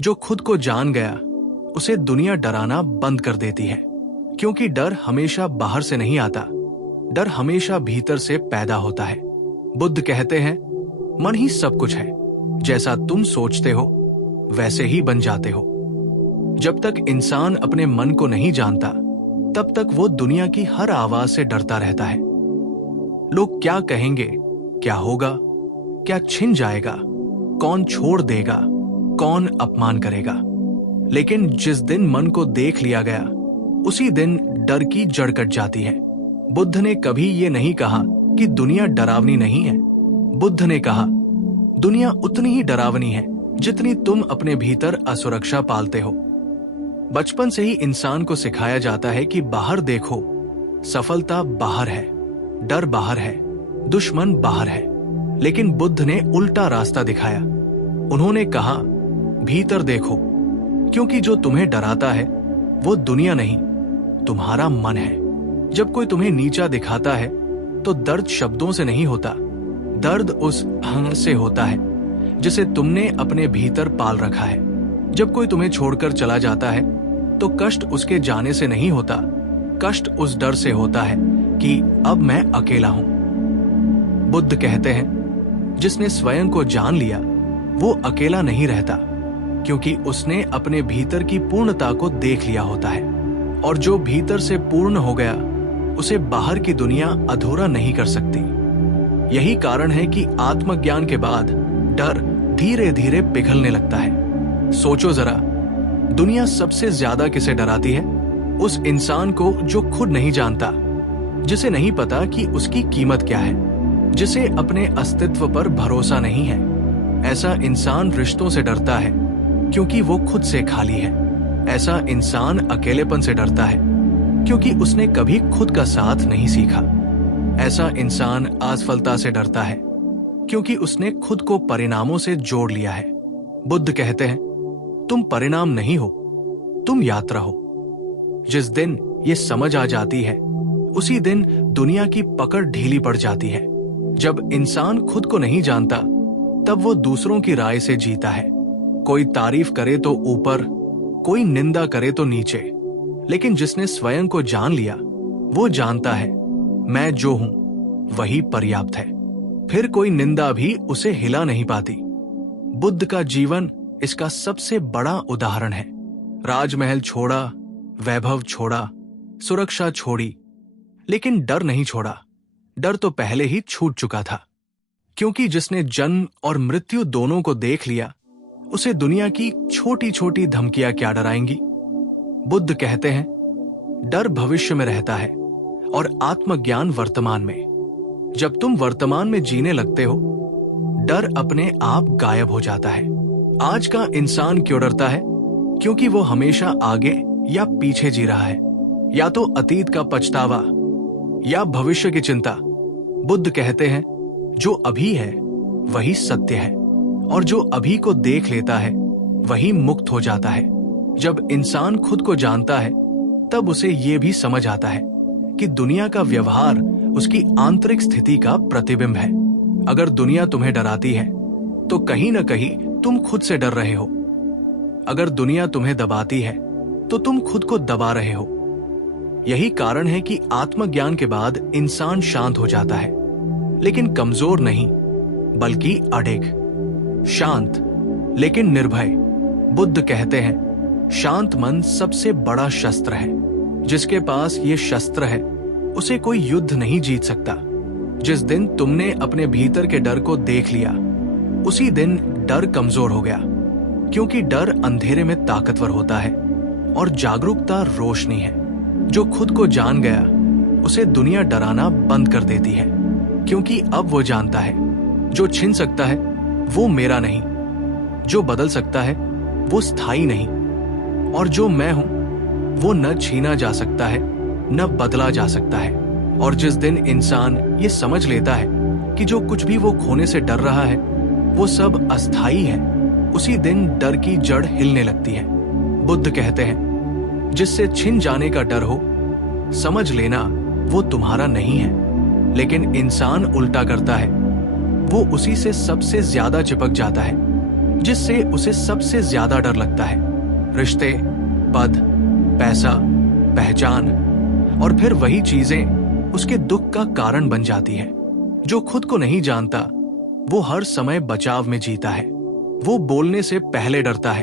जो खुद को जान गया उसे दुनिया डराना बंद कर देती है, क्योंकि डर हमेशा बाहर से नहीं आता, डर हमेशा भीतर से पैदा होता है। बुद्ध कहते हैं, मन ही सब कुछ है, जैसा तुम सोचते हो वैसे ही बन जाते हो। जब तक इंसान अपने मन को नहीं जानता तब तक वो दुनिया की हर आवाज से डरता रहता है। लोग क्या कहेंगे, क्या होगा, क्या छिन जाएगा, कौन छोड़ देगा, कौन अपमान करेगा। लेकिन जिस दिन मन को देख लिया गया उसी दिन डर की जड़ कट जाती है। बुद्ध ने कभी ये नहीं कहा कि दुनिया डरावनी नहीं है। बुद्ध ने कहा, दुनिया उतनी ही डरावनी है जितनी तुम अपने भीतर असुरक्षा पालते हो। बचपन से ही इंसान को सिखाया जाता है कि बाहर देखो, सफलता बाहर है, डर बाहर है, दुश्मन बाहर है। लेकिन बुद्ध ने उल्टा रास्ता दिखाया। उन्होंने कहा, भीतर देखो, क्योंकि जो तुम्हें डराता है वो दुनिया नहीं, तुम्हारा मन है। जब कोई तुम्हें नीचा दिखाता है तो दर्द शब्दों से नहीं होता, दर्द उस अहं से होता है जिसे तुमने अपने भीतर पाल रखा है। जब कोई तुम्हें छोड़कर चला जाता है तो कष्ट उसके जाने से नहीं होता, कष्ट उस डर से होता है कि अब मैं अकेला हूं। बुद्ध कहते हैं, जिसने स्वयं को जान लिया वो अकेला नहीं रहता, क्योंकि उसने अपने भीतर की पूर्णता को देख लिया होता है। और जो भीतर से पूर्ण हो गया उसे बाहर की दुनिया अधूरा नहीं कर सकती। यही कारण है कि आत्मज्ञान के बाद डर धीरे धीरे पिघलने लगता है। सोचो जरा, दुनिया सबसे ज्यादा किसे डराती है? उस इंसान को जो खुद नहीं जानता, जिसे नहीं पता कि उसकी कीमत क्या है, जिसे अपने अस्तित्व पर भरोसा नहीं है। ऐसा इंसान रिश्तों से डरता है क्योंकि वो खुद से खाली है। ऐसा इंसान अकेलेपन से डरता है क्योंकि उसने कभी खुद का साथ नहीं सीखा। ऐसा इंसान असफलता से डरता है क्योंकि उसने खुद को परिणामों से जोड़ लिया है। बुद्ध कहते हैं, तुम परिणाम नहीं हो, तुम यात्रा हो। जिस दिन ये समझ आ जाती है उसी दिन दुनिया की पकड़ ढीली पड़ जाती है। जब इंसान खुद को नहीं जानता तब वो दूसरों की राय से जीता है। कोई तारीफ करे तो ऊपर, कोई निंदा करे तो नीचे। लेकिन जिसने स्वयं को जान लिया वो जानता है, मैं जो हूं वही पर्याप्त है। फिर कोई निंदा भी उसे हिला नहीं पाती। बुद्ध का जीवन इसका सबसे बड़ा उदाहरण है। राजमहल छोड़ा, वैभव छोड़ा, सुरक्षा छोड़ी, लेकिन डर नहीं छोड़ा। डर तो पहले ही छूट चुका था, क्योंकि जिसने जन्म और मृत्यु दोनों को देख लिया उसे दुनिया की छोटी छोटी धमकियां क्या डराएंगी। बुद्ध कहते हैं, डर भविष्य में रहता है और आत्मज्ञान वर्तमान में। जब तुम वर्तमान में जीने लगते हो डर अपने आप गायब हो जाता है। आज का इंसान क्यों डरता है? क्योंकि वो हमेशा आगे या पीछे जी रहा है, या तो अतीत का पछतावा या भविष्य की चिंता। बुद्ध कहते हैं, जो अभी है वही सत्य है, और जो अभी को देख लेता है वही मुक्त हो जाता है। जब इंसान खुद को जानता है तब उसे ये भी समझ आता है कि दुनिया का व्यवहार उसकी आंतरिक स्थिति का प्रतिबिंब है। अगर दुनिया तुम्हें डराती है तो कहीं न कहीं तुम खुद से डर रहे हो। अगर दुनिया तुम्हें दबाती है तो तुम खुद को दबा रहे हो। यही कारण है कि आत्मज्ञान के बाद इंसान शांत हो जाता है, लेकिन कमजोर नहीं बल्कि अडिग। शांत लेकिन निर्भय। बुद्ध कहते हैं, शांत मन सबसे बड़ा शस्त्र है। जिसके पास ये शस्त्र है उसे कोई युद्ध नहीं जीत सकता। जिस दिन तुमने अपने भीतर के डर को देख लिया उसी दिन डर कमजोर हो गया, क्योंकि डर अंधेरे में ताकतवर होता है और जागरूकता रोशनी है। जो खुद को जान गया उसे दुनिया डराना बंद कर देती है, क्योंकि अब वो जानता है, जो छिन सकता है वो मेरा नहीं, जो बदल सकता है वो स्थायी नहीं, और जो मैं हूं वो न छीना जा सकता है न बदला जा सकता है। और जिस दिन इंसान ये समझ लेता है कि जो कुछ भी वो खोने से डर रहा है वो सब अस्थाई है, उसी दिन डर की जड़ हिलने लगती है। बुद्ध कहते हैं, जिससे छिन जाने का डर हो समझ लेना वो तुम्हारा नहीं है। लेकिन इंसान उल्टा करता है, वो उसी से सबसे ज्यादा चिपक जाता है। जिससे उसे सबसे ज्यादा डर लगता है। रिश्ते, पद, पैसा, पहचान और फिर वही चीजें उसके दुख का कारण बन जाती है। जो खुद को नहीं जानता वो हर समय बचाव में जीता है। वो बोलने से पहले डरता है,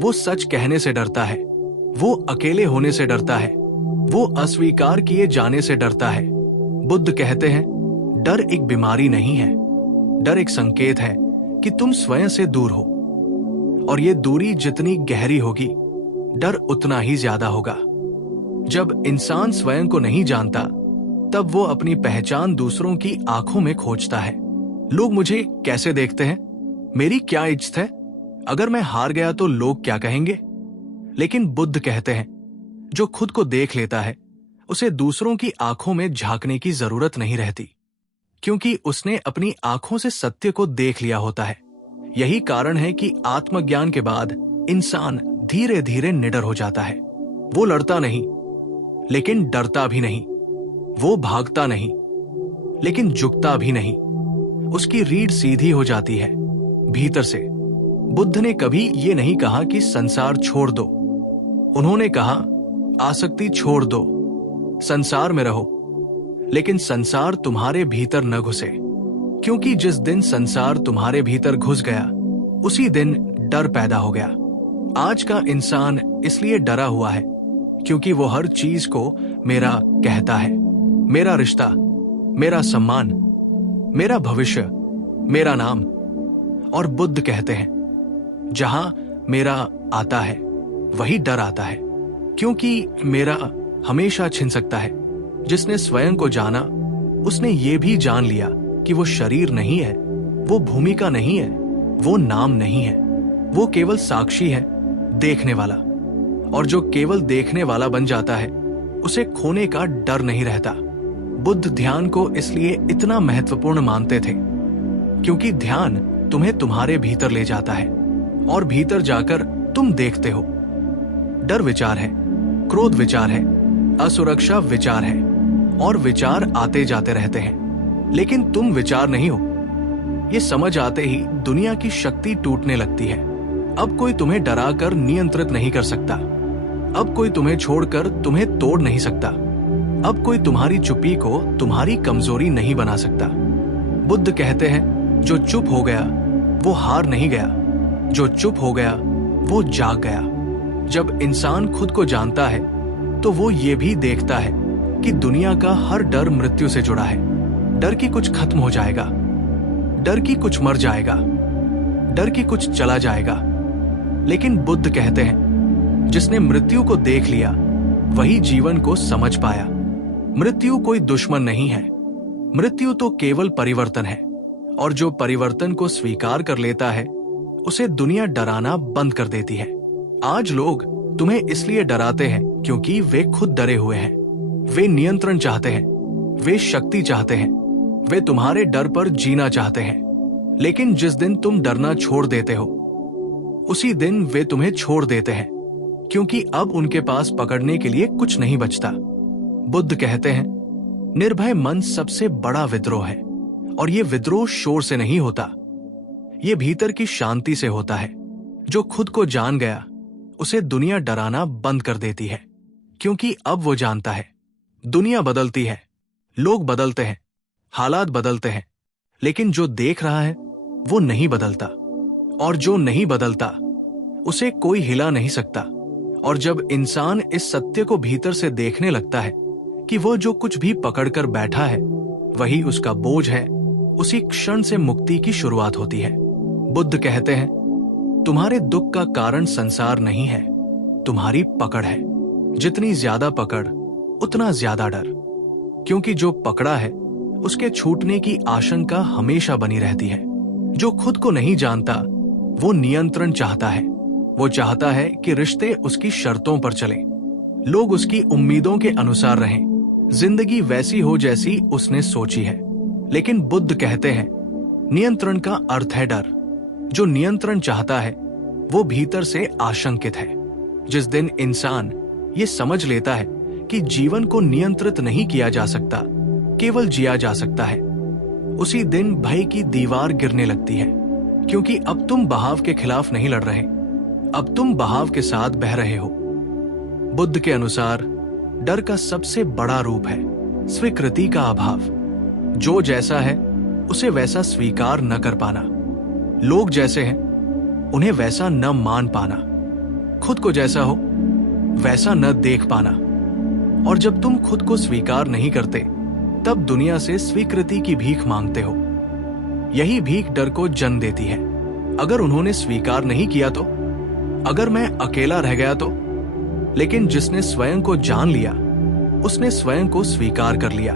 वो सच कहने से डरता है, वो अकेले होने से डरता है, वो अस्वीकार किए जाने से डरता है। बुद्ध कहते हैं, डर एक बीमारी नहीं है, डर एक संकेत है कि तुम स्वयं से दूर हो, और ये दूरी जितनी गहरी होगी डर उतना ही ज्यादा होगा। जब इंसान स्वयं को नहीं जानता तब वो अपनी पहचान दूसरों की आंखों में खोजता है। लोग मुझे कैसे देखते हैं, मेरी क्या इज्जत है, अगर मैं हार गया तो लोग क्या कहेंगे। लेकिन बुद्ध कहते हैं, जो खुद को देख लेता है उसे दूसरों की आंखों में झांकने की जरूरत नहीं रहती, क्योंकि उसने अपनी आंखों से सत्य को देख लिया होता है। यही कारण है कि आत्मज्ञान के बाद इंसान धीरे धीरे निडर हो जाता है। वो लड़ता नहीं लेकिन डरता भी नहीं, वो भागता नहीं लेकिन झुकता भी नहीं। उसकी रीढ़ सीधी हो जाती है भीतर से। बुद्ध ने कभी ये नहीं कहा कि संसार छोड़ दो, उन्होंने कहा आसक्ति छोड़ दो, संसार में रहो, लेकिन संसार तुम्हारे भीतर न घुसे, क्योंकि जिस दिन संसार तुम्हारे भीतर घुस गया उसी दिन डर पैदा हो गया। आज का इंसान इसलिए डरा हुआ है क्योंकि वो हर चीज को मेरा कहता है, मेरा रिश्ता, मेरा सम्मान, मेरा भविष्य, मेरा नाम। और बुद्ध कहते हैं, जहां मेरा आता है वही डर आता है, क्योंकि मेरा हमेशा छिन सकता है। जिसने स्वयं को जाना उसने ये भी जान लिया कि वो शरीर नहीं है, वो भूमिका नहीं है, वो नाम नहीं है, वो केवल साक्षी है, देखने वाला। और जो केवल देखने वाला बन जाता है उसे खोने का डर नहीं रहता। बुद्ध ध्यान को इसलिए इतना महत्वपूर्ण मानते थे क्योंकि ध्यान तुम्हें तुम्हारे भीतर ले जाता है और भीतर जाकर तुम देखते हो। डर विचार है, क्रोध विचार है, असुरक्षा विचार है, और विचार आते जाते रहते हैं, लेकिन तुम विचार नहीं हो। ये समझ आते ही दुनिया की शक्ति टूटने लगती है। अब कोई तुम्हें डराकर नियंत्रित नहीं कर सकता, अब कोई तुम्हें छोड़कर तुम्हें तोड़ नहीं सकता, अब कोई तुम्हारी चुप्पी को तुम्हारी कमजोरी नहीं बना सकता। बुद्ध कहते हैं, जो चुप हो गया वो हार नहीं गया, जो चुप हो गया वो जाग गया। जब इंसान खुद को जानता है तो वो ये भी देखता है कि दुनिया का हर डर मृत्यु से जुड़ा है। डर की कुछ खत्म हो जाएगा, डर की कुछ मर जाएगा, डर की कुछ चला जाएगा। लेकिन बुद्ध कहते हैं, जिसने मृत्यु को देख लिया वही जीवन को समझ पाया। मृत्यु कोई दुश्मन नहीं है, मृत्यु तो केवल परिवर्तन है, और जो परिवर्तन को स्वीकार कर लेता है उसे दुनिया डराना बंद कर देती है। आज लोग तुम्हें इसलिए डराते हैं क्योंकि वे खुद डरे हुए हैं। वे नियंत्रण चाहते हैं, वे शक्ति चाहते हैं, वे तुम्हारे डर पर जीना चाहते हैं। लेकिन जिस दिन तुम डरना छोड़ देते हो उसी दिन वे तुम्हें छोड़ देते हैं, क्योंकि अब उनके पास पकड़ने के लिए कुछ नहीं बचता। बुद्ध कहते हैं, निर्भय मन सबसे बड़ा विद्रोह है, और ये विद्रोह शोर से नहीं होता, ये भीतर की शांति से होता है। जो खुद को जान गया उसे दुनिया डराना बंद कर देती है, क्योंकि अब वो जानता है दुनिया बदलती है, लोग बदलते हैं, हालात बदलते हैं, लेकिन जो देख रहा है वो नहीं बदलता, और जो नहीं बदलता उसे कोई हिला नहीं सकता। और जब इंसान इस सत्य को भीतर से देखने लगता है कि वो जो कुछ भी पकड़कर बैठा है वही उसका बोझ है, उसी क्षण से मुक्ति की शुरुआत होती है। बुद्ध कहते हैं, तुम्हारे दुख का कारण संसार नहीं है, तुम्हारी पकड़ है। जितनी ज्यादा पकड़ उतना ज्यादा डर, क्योंकि जो पकड़ा है उसके छूटने की आशंका हमेशा बनी रहती है। जो खुद को नहीं जानता वो नियंत्रण चाहता है, वो चाहता है कि रिश्ते उसकी शर्तों पर चलें, लोग उसकी उम्मीदों के अनुसार रहें, जिंदगी वैसी हो जैसी उसने सोची है। लेकिन बुद्ध कहते हैं, नियंत्रण का अर्थ है डर। जो नियंत्रण चाहता है वो भीतर से आशंकित है। जिस दिन इंसान ये समझ लेता है कि जीवन को नियंत्रित नहीं किया जा सकता, केवल जिया जा सकता है, उसी दिन भय की दीवार गिरने लगती है, क्योंकि अब तुम बहाव के खिलाफ नहीं लड़ रहे, अब तुम बहाव के साथ बह रहे हो। बुद्ध के अनुसार डर का सबसे बड़ा रूप है स्वीकृति का अभाव। जो जैसा है उसे वैसा स्वीकार न कर पाना, लोग जैसे हैं उन्हें वैसा न मान पाना, खुद को जैसा हो वैसा न देख पाना। और जब तुम खुद को स्वीकार नहीं करते तब दुनिया से स्वीकृति की भीख मांगते हो। यही भीख डर को जन्म देती है। अगर उन्होंने स्वीकार नहीं किया तो, अगर मैं अकेला रह गया तो, लेकिन जिसने स्वयं को जान लिया उसने स्वयं को स्वीकार कर लिया,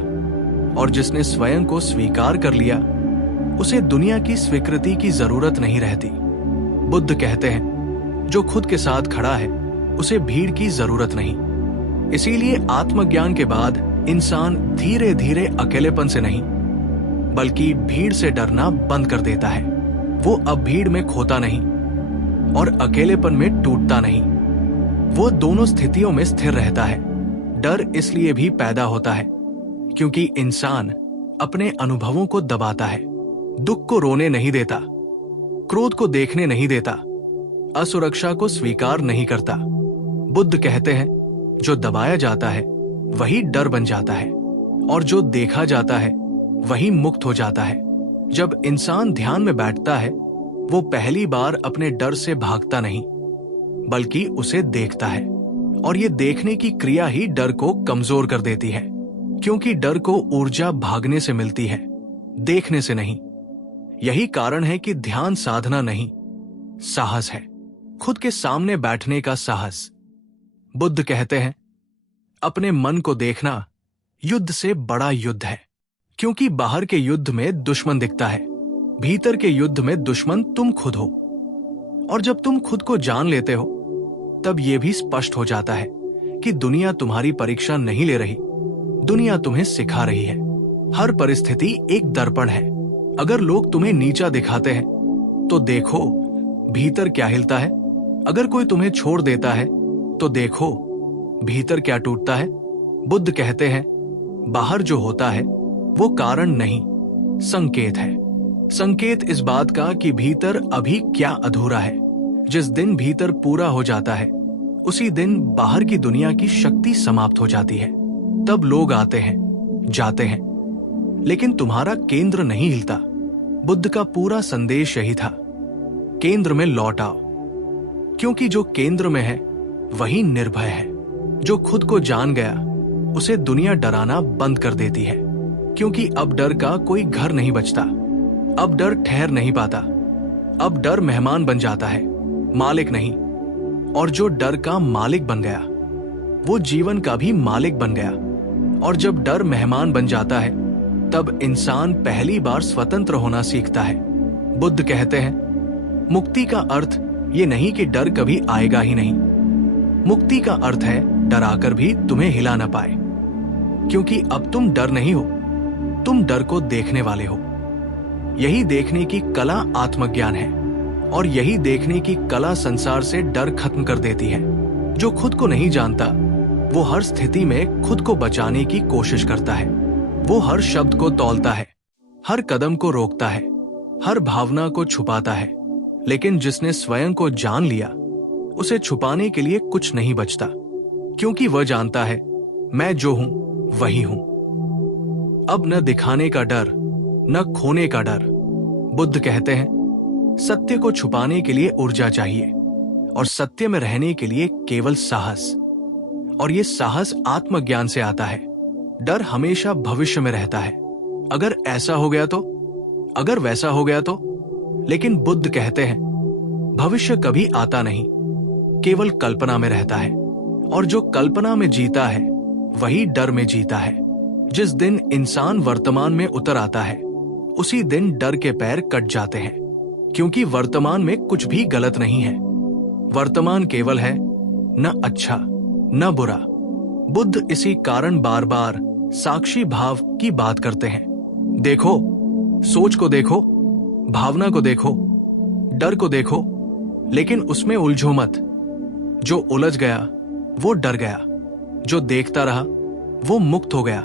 और जिसने स्वयं को स्वीकार कर लिया उसे दुनिया की स्वीकृति की जरूरत नहीं रहती। बुद्ध कहते हैं जो खुद के साथ खड़ा है उसे भीड़ की जरूरत नहीं। इसीलिए आत्मज्ञान के बाद इंसान धीरे धीरे अकेलेपन से नहीं बल्कि भीड़ से डरना बंद कर देता है। वो अब भीड़ में खोता नहीं और अकेलेपन में टूटता नहीं, वो दोनों स्थितियों में स्थिर रहता है। डर इसलिए भी पैदा होता है क्योंकि इंसान अपने अनुभवों को दबाता है, दुख को रोने नहीं देता, क्रोध को देखने नहीं देता, असुरक्षा को स्वीकार नहीं करता। बुद्ध कहते हैं जो दबाया जाता है वही डर बन जाता है और जो देखा जाता है वही मुक्त हो जाता है। जब इंसान ध्यान में बैठता है वो पहली बार अपने डर से भागता नहीं बल्कि उसे देखता है, और ये देखने की क्रिया ही डर को कमजोर कर देती है, क्योंकि डर को ऊर्जा भागने से मिलती है, देखने से नहीं। यही कारण है कि ध्यान साधना नहीं, साहस है, खुद के सामने बैठने का साहस। बुद्ध कहते हैं अपने मन को देखना युद्ध से बड़ा युद्ध है, क्योंकि बाहर के युद्ध में दुश्मन दिखता है, भीतर के युद्ध में दुश्मन तुम खुद हो। और जब तुम खुद को जान लेते हो तब यह भी स्पष्ट हो जाता है कि दुनिया तुम्हारी परीक्षा नहीं ले रही, दुनिया तुम्हें सिखा रही है। हर परिस्थिति एक दर्पण है। अगर लोग तुम्हें नीचा दिखाते हैं तो देखो भीतर क्या हिलता है, अगर कोई तुम्हें छोड़ देता है तो देखो भीतर क्या टूटता है। बुद्ध कहते हैं बाहर जो होता है वो कारण नहीं, संकेत है। संकेत इस बात का कि भीतर अभी क्या अधूरा है। जिस दिन भीतर पूरा हो जाता है उसी दिन बाहर की दुनिया की शक्ति समाप्त हो जाती है। तब लोग आते हैं, जाते हैं, लेकिन तुम्हारा केंद्र नहीं हिलता। बुद्ध का पूरा संदेश यही था, केंद्र में लौट आओ, क्योंकि जो केंद्र में है वही निर्भय है। जो खुद को जान गया उसे दुनिया डराना बंद कर देती है, क्योंकि अब डर का कोई घर नहीं बचता, अब डर ठहर नहीं पाता, अब डर मेहमान बन जाता है, मालिक नहीं। और जो डर का मालिक बन गया वो जीवन का भी मालिक बन गया। और जब डर मेहमान बन जाता है तब इंसान पहली बार स्वतंत्र होना सीखता है। बुद्ध कहते हैं मुक्ति का अर्थ ये नहीं कि डर कभी आएगा ही नहीं, मुक्ति का अर्थ है डराकर भी तुम्हें हिला ना पाए, क्योंकि अब तुम डर नहीं हो, तुम डर को देखने वाले हो। यही देखने की कला आत्मज्ञान है, और यही देखने की कला संसार से डर खत्म कर देती है। जो खुद को नहीं जानता वो हर स्थिति में खुद को बचाने की कोशिश करता है। वो हर शब्द को तौलता है, हर कदम को रोकता है, हर भावना को छुपाता है। लेकिन जिसने स्वयं को जान लिया उसे छुपाने के लिए कुछ नहीं बचता, क्योंकि वह जानता है मैं जो हूं वही हूं। अब न दिखाने का डर न खोने का डर। बुद्ध कहते हैं सत्य को छुपाने के लिए ऊर्जा चाहिए और सत्य में रहने के लिए केवल साहस, और ये साहस आत्मज्ञान से आता है। डर हमेशा भविष्य में रहता है, अगर ऐसा हो गया तो, अगर वैसा हो गया तो। लेकिन बुद्ध कहते हैं भविष्य कभी आता नहीं, केवल कल्पना में रहता है, और जो कल्पना में जीता है वही डर में जीता है। जिस दिन इंसान वर्तमान में उतर आता है उसी दिन डर के पैर कट जाते हैं, क्योंकि वर्तमान में कुछ भी गलत नहीं है। वर्तमान केवल है, न अच्छा न बुरा। बुद्ध इसी कारण बार बार साक्षी भाव की बात करते हैं। देखो, सोच को देखो, भावना को देखो, डर को देखो, लेकिन उसमें उलझो मत। जो उलझ गया वो डर गया, जो देखता रहा वो मुक्त हो गया।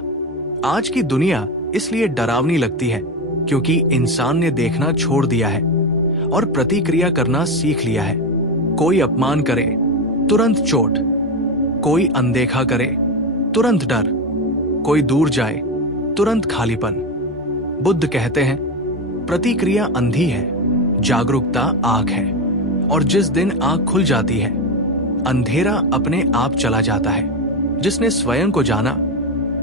आज की दुनिया इसलिए डरावनी लगती है क्योंकि इंसान ने देखना छोड़ दिया है और प्रतिक्रिया करना सीख लिया है। कोई अपमान करे तुरंत चोट, कोई अनदेखा करे तुरंत डर, कोई दूर जाए तुरंत खालीपन। बुद्ध कहते हैं प्रतिक्रिया अंधी है, जागरूकता आंख है, और जिस दिन आंख खुल जाती है अंधेरा अपने आप चला जाता है। जिसने स्वयं को जाना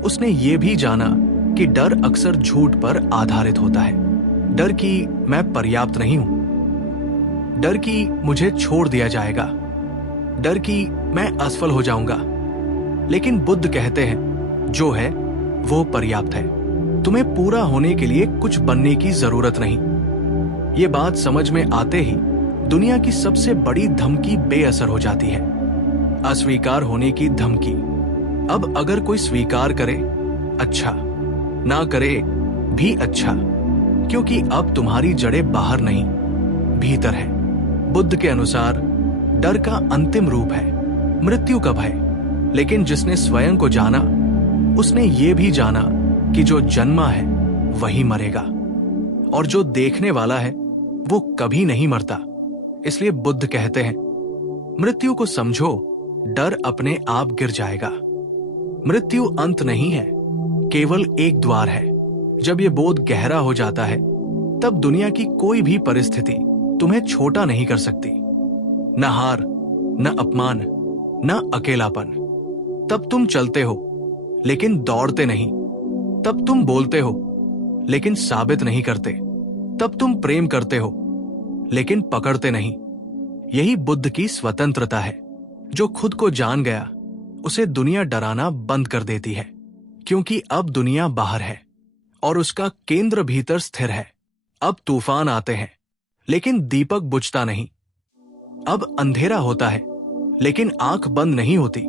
उसने ये भी जाना कि डर अक्सर झूठ पर आधारित होता है। डर की मैं पर्याप्त नहीं हूं, डर की मुझे छोड़ दिया जाएगा, डर की मैं असफल हो जाऊंगा। लेकिन बुद्ध कहते हैं जो है वो पर्याप्त है। तुम्हें पूरा होने के लिए कुछ बनने की जरूरत नहीं। ये बात समझ में आते ही दुनिया की सबसे बड़ी धमकी बेअसर हो जाती है, अस्वीकार होने की धमकी। अब अगर कोई स्वीकार करे अच्छा, ना करे भी अच्छा, क्योंकि अब तुम्हारी जड़ें बाहर नहीं भीतर है। बुद्ध के अनुसार डर का अंतिम रूप है मृत्यु का भय। लेकिन जिसने स्वयं को जाना उसने ये भी जाना कि जो जन्मा है वही मरेगा, और जो देखने वाला है वो कभी नहीं मरता। इसलिए बुद्ध कहते हैं मृत्यु को समझो, डर अपने आप गिर जाएगा। मृत्यु अंत नहीं है, केवल एक द्वार है। जब ये बोध गहरा हो जाता है तब दुनिया की कोई भी परिस्थिति तुम्हें छोटा नहीं कर सकती। न हार, न अपमान, न अकेलापन। तब तुम चलते हो लेकिन दौड़ते नहीं। तब तुम बोलते हो लेकिन साबित नहीं करते। तब तुम प्रेम करते हो लेकिन पकड़ते नहीं। यही बुद्ध की स्वतंत्रता है। जो खुद को जान गया उसे दुनिया डराना बंद कर देती है, क्योंकि अब दुनिया बाहर है और उसका केंद्र भीतर स्थिर है। अब तूफान आते हैं लेकिन दीपक बुझता नहीं। अब अंधेरा होता है लेकिन आंख बंद नहीं होती।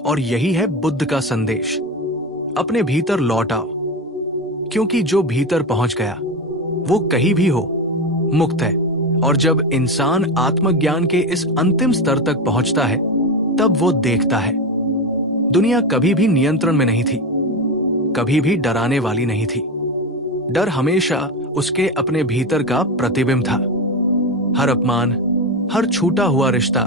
और यही है बुद्ध का संदेश, अपने भीतर लौट आओ, क्योंकि जो भीतर पहुंच गया वो कहीं भी हो मुक्त है। और जब इंसान आत्मज्ञान के इस अंतिम स्तर तक पहुंचता है तब वो देखता है दुनिया कभी भी नियंत्रण में नहीं थी, कभी भी डराने वाली नहीं थी। डर हमेशा उसके अपने भीतर का प्रतिबिंब था। हर अपमान, हर छूटा हुआ रिश्ता,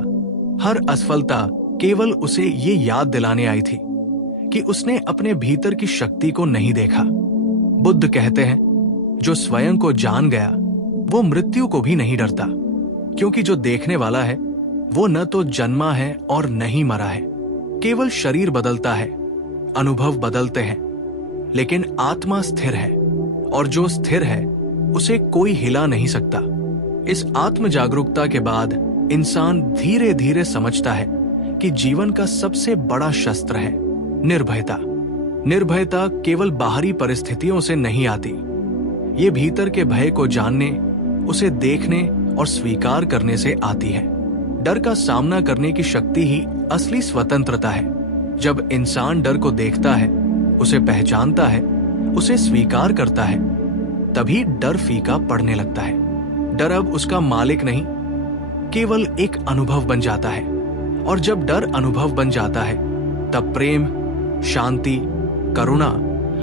हर असफलता केवल उसे ये याद दिलाने आई थी कि उसने अपने भीतर की शक्ति को नहीं देखा। बुद्ध कहते हैं जो स्वयं को जान गया वो मृत्यु को भी नहीं डरता, क्योंकि जो देखने वाला है वो न तो जन्मा है और न ही मरा है। केवल शरीर बदलता है, अनुभव बदलते हैं, लेकिन आत्मा स्थिर है, और जो स्थिर है उसे कोई हिला नहीं सकता। इस आत्म जागरूकता के बाद इंसान धीरे धीरे समझता है कि जीवन का सबसे बड़ा शस्त्र है निर्भयता। निर्भयता केवल बाहरी परिस्थितियों से नहीं आती, ये भीतर के भय को जानने, उसे देखने और स्वीकार करने से आती है। डर का सामना करने की शक्ति ही असली स्वतंत्रता है। जब इंसान डर को देखता है, उसे पहचानता है, उसे स्वीकार करता है, तभी डर फीका पड़ने लगता है। डर अब उसका मालिक नहीं, केवल एक अनुभव बन जाता है। और जब डर अनुभव बन जाता है तब प्रेम, शांति, करुणा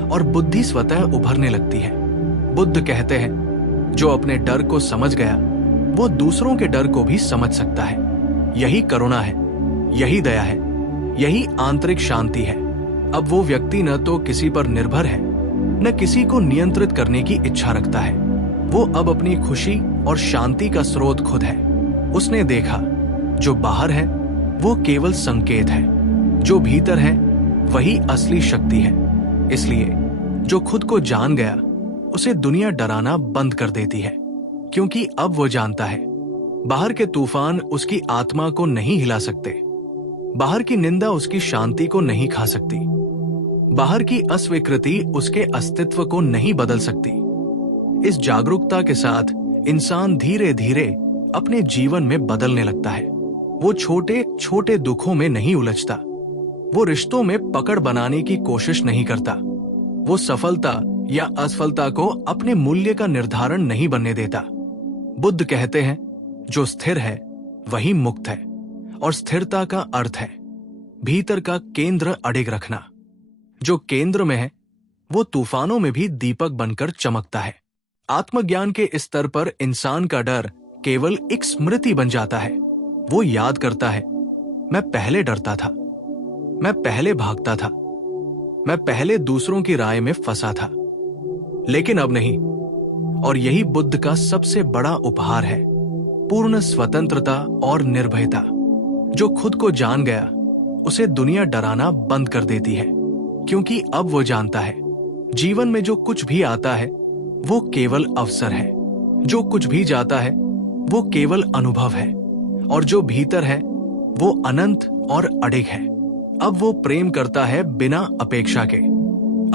और बुद्धि स्वतः उभरने लगती है। बुद्ध कहते हैं जो अपने डर को समझ गया वो दूसरों के डर को भी समझ सकता है। यही करुणा है, यही दया है, यही आंतरिक शांति है। अब वो व्यक्ति न तो किसी पर निर्भर है, न किसी को नियंत्रित करने की इच्छा रखता है। वो अब अपनी खुशी और शांति का स्रोत खुद है। उसने देखा जो बाहर है वो केवल संकेत है, जो भीतर है वही असली शक्ति है। इसलिए जो खुद को जान गया उसे दुनिया डराना बंद कर देती है, क्योंकि अब वो जानता है बाहर के तूफान उसकी आत्मा को नहीं हिला सकते, बाहर की निंदा उसकी शांति को नहीं खा सकती, बाहर की अस्वीकृति उसके अस्तित्व को नहीं बदल सकती। इस जागरूकता के साथ इंसान धीरे धीरे अपने जीवन में बदलने लगता है। वो छोटे छोटे दुखों में नहीं उलझता, वो रिश्तों में पकड़ बनाने की कोशिश नहीं करता, वो सफलता या असफलता को अपने मूल्य का निर्धारण नहीं बनने देता। बुद्ध कहते हैं जो स्थिर है वही मुक्त है, और स्थिरता का अर्थ है भीतर का केंद्र अडिग रखना। जो केंद्र में है वो तूफानों में भी दीपक बनकर चमकता है। आत्मज्ञान के इस स्तर पर इंसान का डर केवल एक स्मृति बन जाता है। वो याद करता है, मैं पहले डरता था, मैं पहले भागता था, मैं पहले दूसरों की राय में फंसा था, लेकिन अब नहीं। और यही बुद्ध का सबसे बड़ा उपहार है, पूर्ण स्वतंत्रता और निर्भयता। जो खुद को जान गया उसे दुनिया डराना बंद कर देती है, क्योंकि अब वो जानता है जीवन में जो कुछ भी आता है वो केवल अवसर है, जो कुछ भी जाता है वो केवल अनुभव है, और जो भीतर है वो अनंत और अडिग है। अब वो प्रेम करता है बिना अपेक्षा के,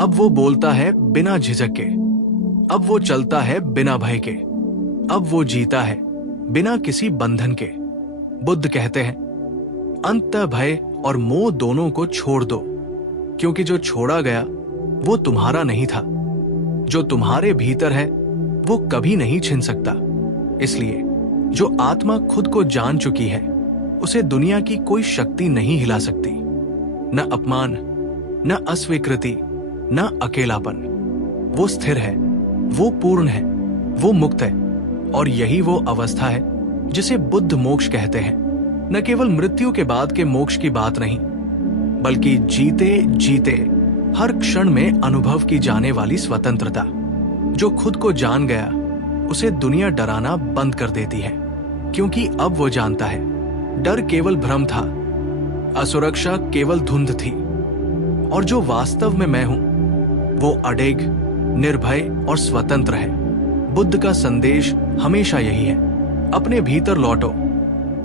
अब वो बोलता है बिना झिझक के, अब वो चलता है बिना भय के, अब वो जीता है बिना किसी बंधन के। बुद्ध कहते हैं, अंत भय और मोह दोनों को छोड़ दो, क्योंकि जो छोड़ा गया वो तुम्हारा नहीं था, जो तुम्हारे भीतर है वो कभी नहीं छिन सकता। इसलिए जो आत्मा खुद को जान चुकी है उसे दुनिया की कोई शक्ति नहीं हिला सकती, न अपमान, न अस्वीकृति, न अकेलापन। वो स्थिर है, वो पूर्ण है, वो मुक्त है, और यही वो अवस्था है जिसे बुद्ध मोक्ष कहते हैं। न केवल मृत्यु के बाद के मोक्ष की बात नहीं, बल्कि जीते जीते हर क्षण में अनुभव की जाने वाली स्वतंत्रता। जो खुद को जान गया उसे दुनिया डराना बंद कर देती है, क्योंकि अब वो जानता है डर केवल भ्रम था, असुरक्षा केवल धुंध थी, और जो वास्तव में मैं हूं वो अडिग, निर्भय और स्वतंत्र है। बुद्ध का संदेश हमेशा यही है, अपने भीतर लौटो,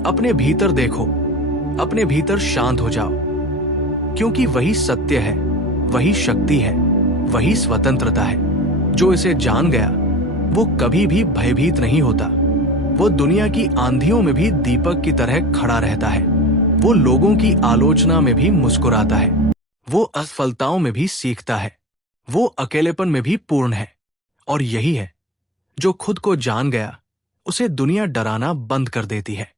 अपने भीतर देखो, अपने भीतर शांत हो जाओ, क्योंकि वही सत्य है, वही शक्ति है, वही स्वतंत्रता है। जो इसे जान गया वो कभी भी भयभीत नहीं होता। वो दुनिया की आंधियों में भी दीपक की तरह खड़ा रहता है, वो लोगों की आलोचना में भी मुस्कुराता है, वो असफलताओं में भी सीखता है, वो अकेलेपन में भी पूर्ण है। और यही है जो खुद को जान गया उसे दुनिया डराना बंद कर देती है।